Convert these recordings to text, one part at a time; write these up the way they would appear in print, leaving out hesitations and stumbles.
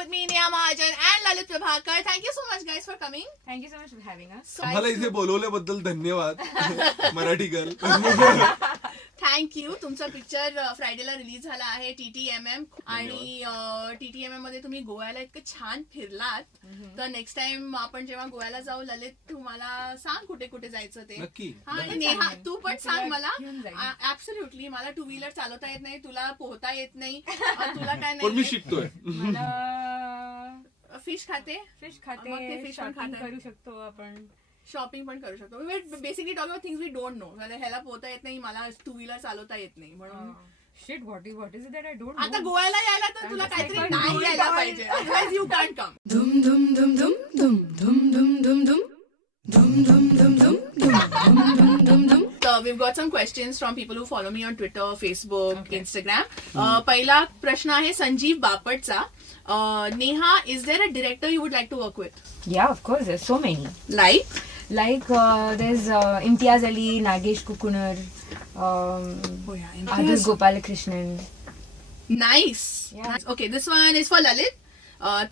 with me, Neha Mahajan and Lalit Prabhakar. Thank you so much, guys, for coming. Thank you so much for having us. आम्हाला इथे बोलवल्याबद्दल धन्यवाद Marathi girl. Thank you. तुमचा picture फ्रायडेला release झाला आहे TTMM आणि TTMM मध्ये तुम्ही गोव्याला इतकं छान फिरलात. तर नेक्स्ट टाइम आपण जेव्हा गोव्याला जाऊ, ललित तुम्हाला सांग कुठे कुठे जायचं ते. नक्की. हा, आणि नेहा तू पण सांग मला. घेऊन जाईन. ऍब्सोल्युटली. मला टू व्हीलर चालवता येत नाही, तुला पोहता येत नाही, तुला काय पण मी नाही. शिकतोय. मला फिश खाते, फिश मग ते खाते, fish पण shopping खाते. करू शकतो आपण. शॉपिंग पण करू शकतो. Basically talk about things we don't know. ह्याला पोहता येत नाही, मला टू व्हीलर चालवता येत नाही, म्हणून Shit, what is it that I don't आता know? गोव्याला यायला तर तुला That's काहीतरी like नाही a यायला toy. पाहिजे, otherwise you can't come. Dum dum dum dum dum dum dum dum dum dum dum dum dum dum dum dum dum. So we've got some questions from people who follow me on Twitter, Facebook, Instagram. पहिला प्रश्न आहे Sanjeev बापटचा. Neha, is there a director you would like to work with? Yeah, of course, there's so many. Like There's Imtiaz Ali, Nagesh Kukunar, Adhir Gopalakrishnan. Nice. Yeah. Okay, this one is for Lalit.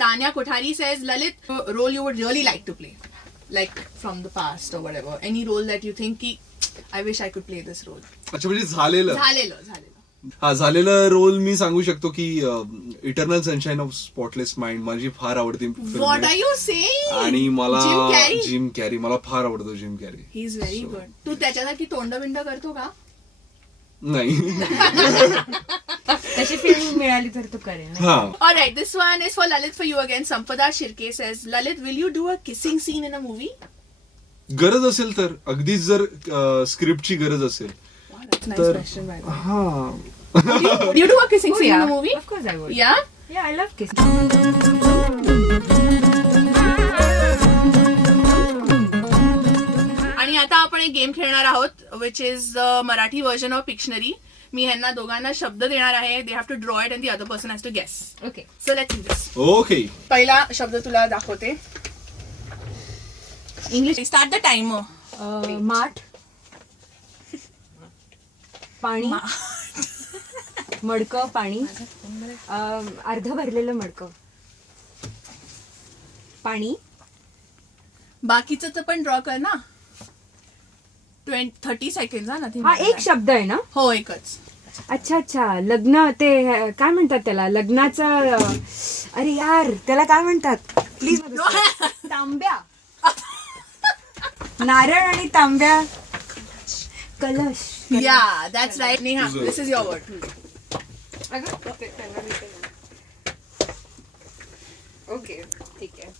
Tanya Kothari says, Lalit, role you would really like to play, like from the past or whatever. Any role that you think ki, I wish I could play this role. अच्छा, म्हणजे झालेलं झालेलं. Role मी सांगू शकतो की eternal sunshine of spotless mind माझी फार आवडती film What आहे. are you saying? आणि मला Jim Carrey? जिम कॅरी मला फार आवडतो. Gym carry He is very good. तू त्याच्यासाठी तोंड बिंड करतो का? नाही. तशी फिल्म मिळाली तर तू करेन. हा, Alright, this one is for Lalit for you again. Sampada Shirke says, Lalit, will you do a kissing scene in a movie? गरज असेल तर, अगदीच जर स्क्रिप्टची गरज असेल Wow, that's a nice तर question, by the way. हा. Would you do a kissing Oh, scene yeah. in a movie? Of course I would. Yeah? Yeah, I love kissing. आणि आता आपण एक गेम खेळणार आहोत which is Marathi version of Pictionary. मी ह्यांना दोघांना शब्द देणार आहे. They have to draw it and the other person has to guess. Okay. So let's do this. Okay. पहिला शब्द तुला दाखवते. इंग्लिश. Start the timer. माठ, पाणी, मडकं पाणी, अर्ध भरलेलं मडकं पाणी. बाकीचं तर पण ड्रॉ कर ना. 30 सेकंड. हा एक शब्द आहे ना. हो, एकच. अच्छा लग्न ते काय म्हणतात त्याला, लग्नाचं अरे यार त्याला काय म्हणतात प्लीज. तांब्या, नारळ आणि तांब्या, कलश. Yeah, that's right. Neha, this is your word. Okay, ठीक आहे.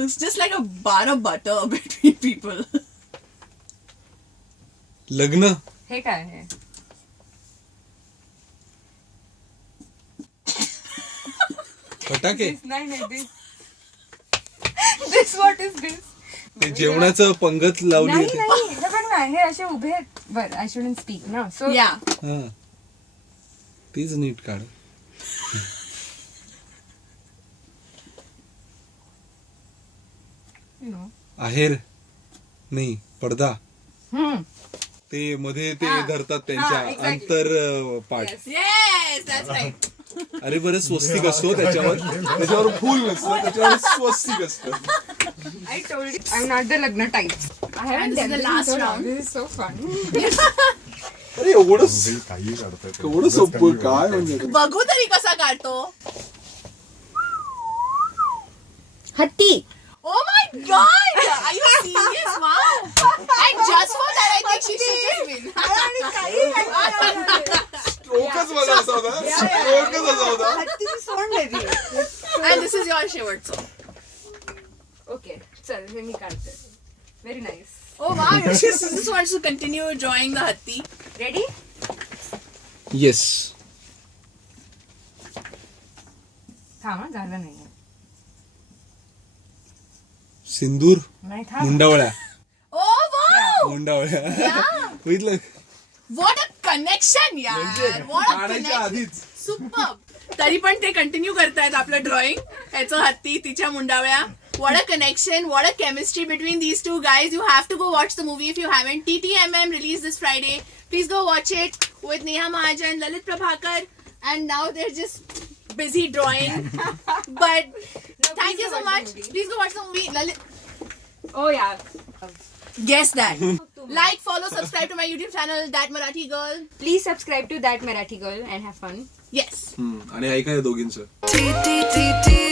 Looks just like a bar of butter between people. लग्न. हे काय आहे? फटाके. नाही दिस व्हॉट इज दिस. ते जेवणाचं पंगत लावली नाही होती. नाही हे बघ ना, हे असे उभे आहेत. बर, आय शुडंट स्पीक ना. सो या. हा, तीच नीट काढ. आहेर नाही, पडदा. ते मध्ये ते धरतात त्यांच्या अंतर पाठ. Yes, that's right. अरे बरं, स्वस्तिक असतो त्याच्यावर फुल नसतं, त्याच्यावर स्वस्तिक असतं. I told you I'm not the lagna type. I haven't And this is done the this last in so long. round. This is so fun. अरे एवढं सोपं काय म्हणजे. बघू तरी कसा काढतो. हत्ती. Oh my god! Are you serious? Wow! And just for that, I think she should just win. स्ट्रोकच माझा असा होता. स्ट्रोकच असा होता. And this is your शेवटचं. ओके चल हे मी काढते. Very nice. Oh wow! She just wants to continue drawing the हत्ती. रेडी. येस. थांबा, झालं नाही. सिंदूर. नाही थांब. मुंडावळ्या. Oh wow! मुंडावळ्या बघितलं. What a connection, यार. What a काढायच्या connection. आधीच. Superb. तरी पण ते कंटिन्यू करतायत आपलं ड्रॉइंग. याचं हत्ती, तिच्या मुंडाव्या. what a connection, what a chemistry between these two guys. You have to go watch the movie if you haven't. TTMM released this Friday. Please go watch it with Neha Mahajan, Lalit Prabhakar, and now they're just busy drawing. But thank you so much. Please go watch the movie. Lalit, Oh yeah. guess that. Like, follow, subscribe to my YouTube channel, That Marathi Girl. Please subscribe to That Marathi Girl and have fun. Yes. आणि ऐका या दोघींचं T T T T